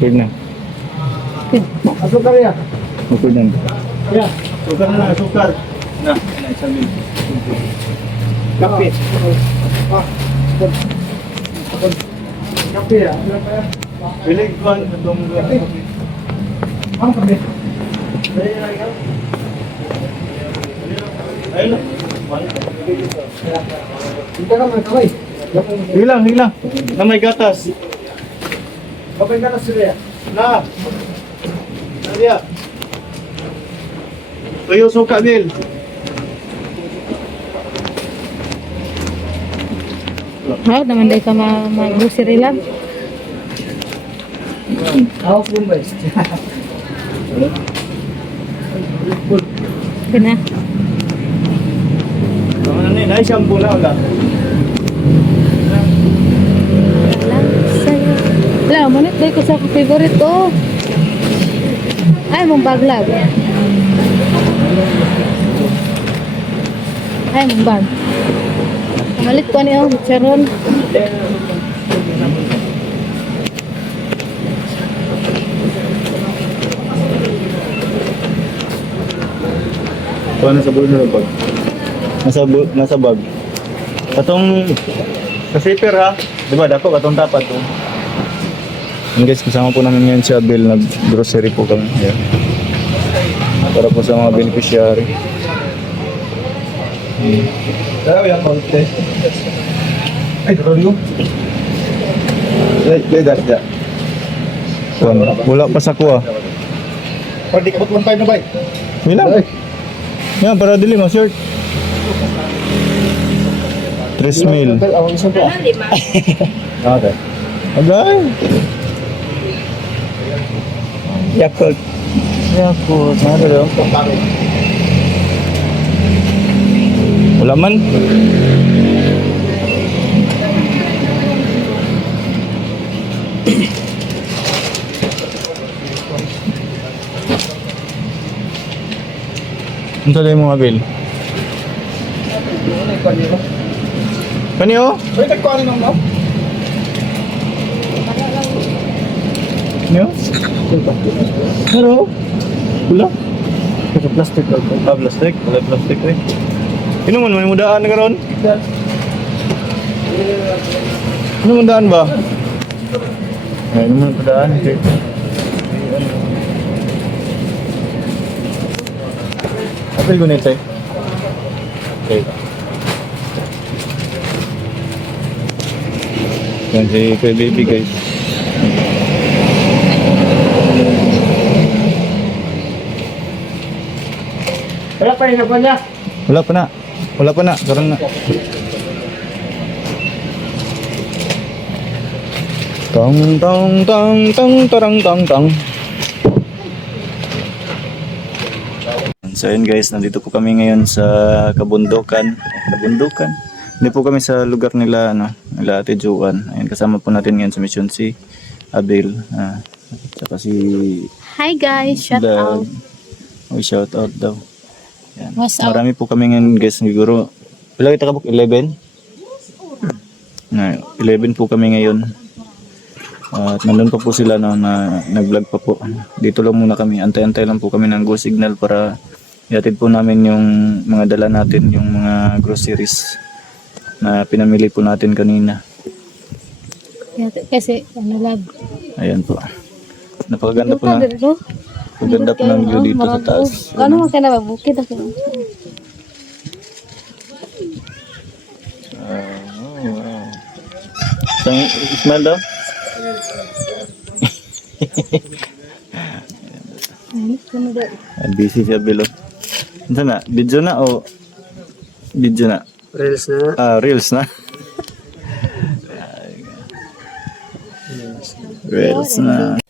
Record na. Asukar ya? Record na. Ya, asukar na, asukar. Na, isang mil. Kape. Ah, kape ya? Berapa ya? Bilig ko itong Kape. Ang kape. ayun lang. Kita ka mga kamay. Hilang. Na may gatas. Kapag ka na sila ya? Na. Nadia. Tuyo suka, Bill. How naman dahil ka mag-grocery lang? Ako po ba? Kena. Ano na, shampoo na wala. Lang sa'yo. Wala, manit dahil ko sa favorite ko. Ay, mong baglag. Ay, mong bag. Malit ko niyo, charon. Kuha na sa bulo na bag. Nasa bag. Katong sa zipper ha. Diba dako katong tapat to. And guys, kasama po namin ngayon si Abel. Nag-grocery po kami. Ayan. Para po sa mga beneficiary. Tayo yung konti. Ay, tuloy Dada. Wala pa sa kuha. Pwede ka ba't 1.5 na ba? Wala. Yan, para dili mo, short. 3 mil. Awang isang po. Okay. Agay. Yakult. Ano daw? Wala man. Ang talay mo, Abel. Kaniyo? Ay, nagkuhanin ng no? Kaniyo? Pero? Wala? Ito plastic lang. Ah, plastic? Wala plastic eh. Sino man, may mudaan na karon? Ano mudaan ba? Ay, ano man mudaan? Okay. Apa yung gunit eh? Okay. Yan si Kuya Baby guys. Wala pa yung niya. Wala pa na. Wala pa na. Karoon na. Tong tong tong tong tarang tong tong. So yun guys, nandito po kami ngayon sa Kabundukan. Kabundukan. Hindi po kami sa lugar nila, nila Ate Joan. Ayun, kasama po natin ngayon sa Mission si Abel. Tsaka si Hi guys, shout out. Oh, shout out daw. Yan. What's up? Marami po kami ngayon guys, siguro. Pila kita kabuk? 11? 11 po kami ngayon. At nandun pa po sila na nag-vlog pa po. Dito lang muna kami. Antay-antay lang po kami ng go signal para ihatid po namin yung mga dala natin, yung mga groceries na pinamili po natin kanina. Kasi, ano lag. Ayan po. Napakaganda po na. Dito? Maganda po ng view dito sa taas. Ano mo ka na ba? Bukid ako. Wow. Smile daw? Busy siya below. Ano na? Video na o? Video na? Reels na. Reels na? Reels na.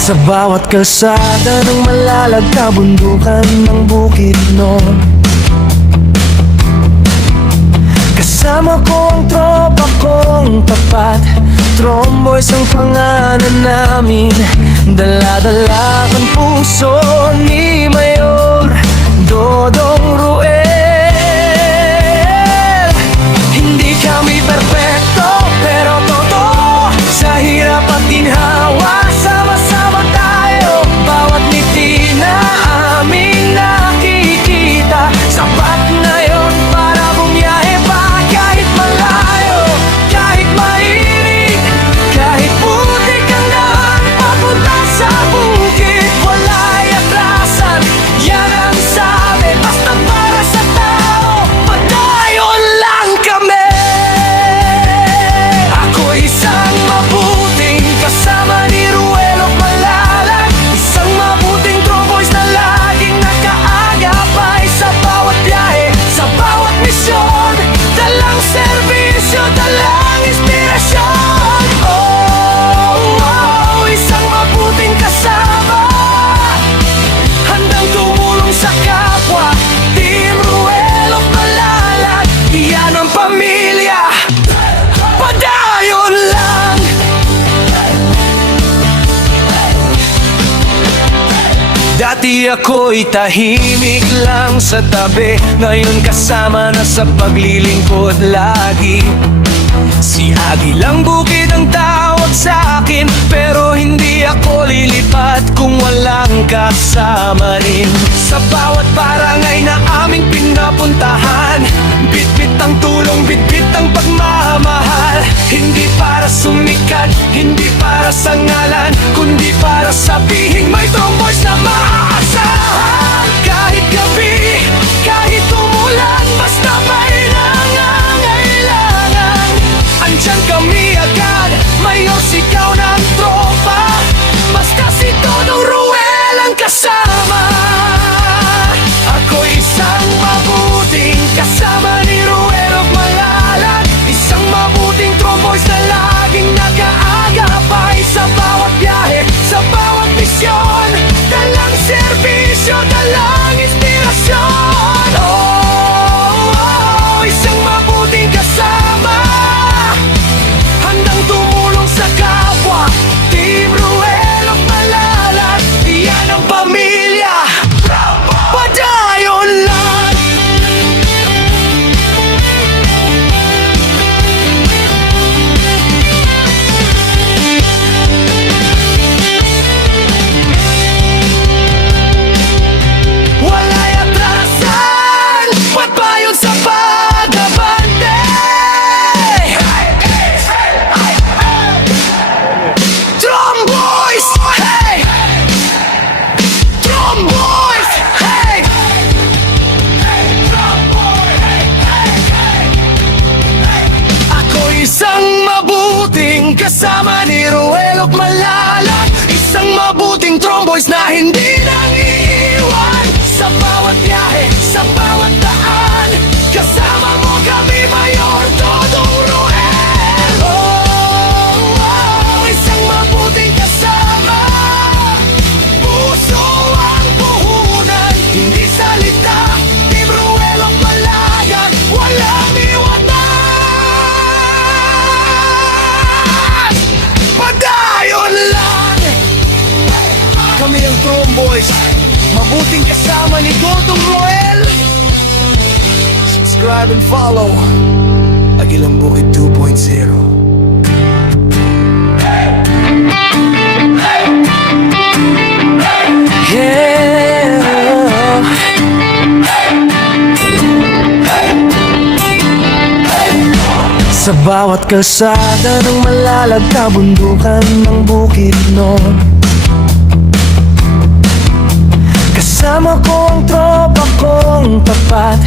Sa bawat kalsada ng malalag kabundukan ng bukid noon, kasama ko ang tropa kong tapat. Tromboys ang pangalan namin. Dala-dala ang puso ni Mayor Dodong Ruel. Hindi kami perfecto, pero totoo, sa hirap at ginhawa, sama-sama tayo. Bawat ngiti na aming nakikita, sapat na yon para bumiyahe pa. Kahit malayo, kahit mainit, kahit putik ang daan papunta sa bukid, wala'y atrasan, yan ang sabi. Basta para sa tao, padayon lang kami. Ako isang mabuting kasama ni Ruel of Malalag, isang mabuting tromboys na laging nakaagapay sa bawat biyahe, sa bawat misyon. Dalang serbisyo, dalang inspirasyon. Oh, oh, isang mabuting kasama, handang tumulong sa kapwa. Team Ruel of Malalag, iyan ang pamilya. Padayon lang. Dati ako'y tahimik lang sa tabi, ngayon kasama na sa paglilingkod lagi. Si Agilang Bukid ang tawag sa akin, pero hindi ako lilipat kung walang kasama rin. Sa bawat barangay na aming pinapuntahan, bitbit ang tulong, bitbit ang pagmamahal. Hindi para sumikat, hindi para sa ngalan, kundi para sabihin may tromboys na maaasahan. Kahit gabi, kahit umulan, basta may nangangailangan, andyan kami agad. Mayor, sigaw ng tropa, basta si Dodong Ruel ang kasama. Ako isang mabuting kasama ni Ruel of Malalag, isang mabuting tromboys na laging nag-aagapay sa bawat biyahe, sa bawat misyon. Dalang serbisyo, dalang inspirasyon. Oh, oh, isang mabuting kasama, handang tumulong sa kapwa. Team Ruel of Malalag, iyan ang pamilya. Padayon lang. Wala'y atrasan, pagpayon sa pag-abante. Tromboys, hey! Tromboys, hey! Ako isang mabuting kasama ni Ruel of Malalag, isang mabuting tromboys na hindi nang iiwan. Sa bawat biyahe, sa bawat daan, kasama mo kami, Mayor Dodong Ruel. Oh, oh, isang mabuting kasama, puso ang puhunan, hindi salita. Team Ruel of Malalag, walang iwanan. Padayon lang. Kami ang Tromboys, mabuting kasama ni Dodong Ruel. Subscribe and follow Agilang Bukid 2.0. Yeah. Sa bawat kalsada ng Malalag, kabundukan ng Bukidnon, kasama ko ang tropa kong tapat.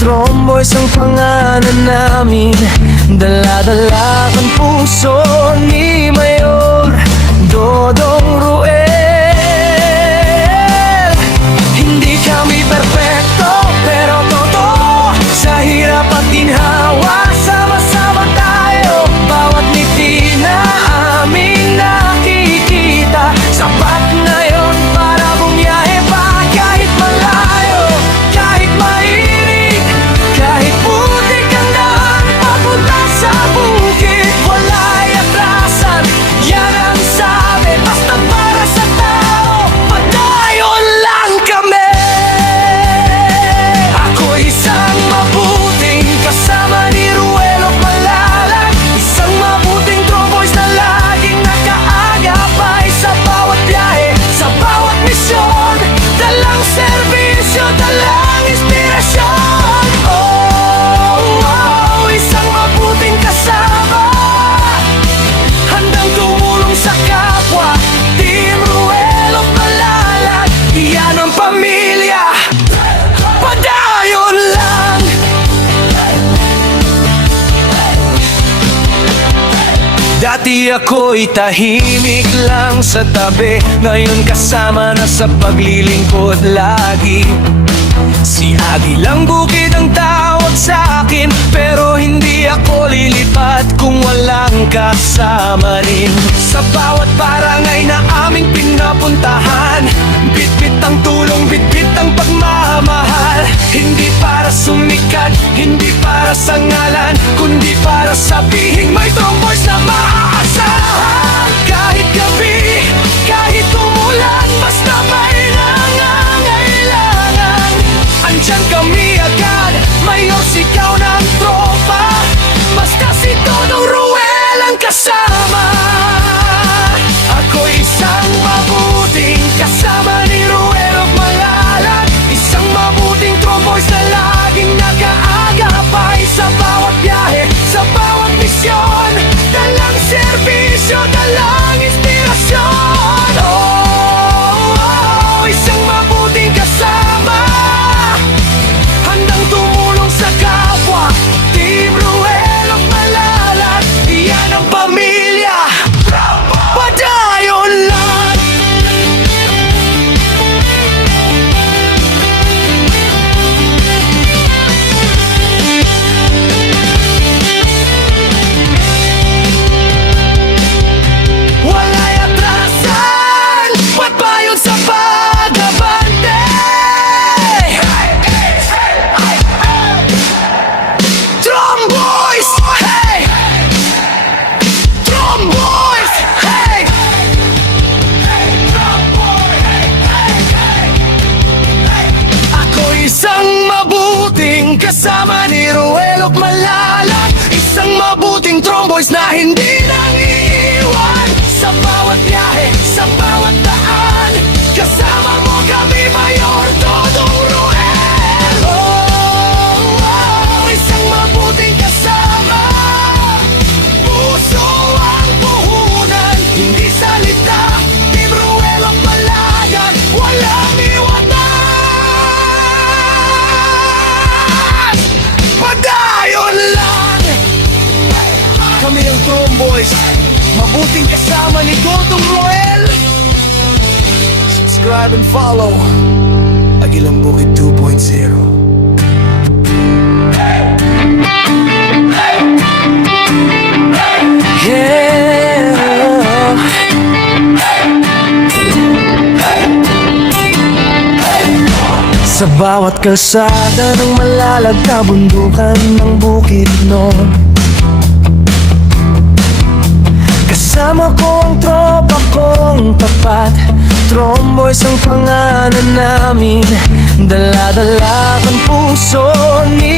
Tromboys ang pangalan namin, dala-dala ang puso ni Mayor Dodong Ruel. Hindi kami perfecto, pero totoo, sa hirap at ginhawa, sama-sama tayo. Bawat ngiti na aming nakikita, sapat na yon para bumiyahe pa. Kahit malayo, kahit mainit, kahit putik ang daan papunta sa bukid, wala'y atrasan, yan ang sabi. Basta para Dati ako'y tahimik lang sa tabi, ngayon kasama na sa paglilingkod lagi. Si Agi lang bukid ang tawag sa akin, pero hindi ako lilipat kung walang kasama rin. Sa bawat barangay na aming pinapuntahan, bitbit ang tulong, bitbit ang pagmamahal. Hindi para sumikat, hindi para sa ngalan, kundi para sabihin may tromboys na maaasahan. Kahit gabi, kahit umulan, basta may nangangailangan, andyan kami agad, mayor sigaw ng tropa. Basta si Dodong Ruel ang kasama. Ako'y isang mabuting kasama ni Ruel of Malalag, isang mabuting tromboys na laging nag-aagapay sa bawat biyahe, sa bawat misyon. Dalang serbisyo, dalang inspirasyon. Oh, isang mabuting kasama, handang tumulong sa kapwa. Team Ruel of Malalag, iyan ang pamilya, padayon lang. Wala'y atrasan, pagpayon sa pag-abante. Tromboys, hey! Tromboys, hey! Ako isang mabuting kasama ni Ruel of Malalag, isang mabuting tromboys na hindi nang iiwan. Sa bawat biyahe, sa bawat daan, kasama mo kami, Mayor Dodong Ruel. Oh, isang mabuting kasama, puso ang puhunan, hindi salita. Team Ruel of Malalag, walang iwanan, padayon lang. Kami ang Tromboys, mabuting kasama ni Dodong Ruel. Subscribe and follow Agilang Bukid 2.0. Sa bawat kalsada ng Malalag, kabundukan ng Bukidnon, kasama ko ang tropa kong tapat. Tromboys ang pangalan namin, dala-dala ang puso ni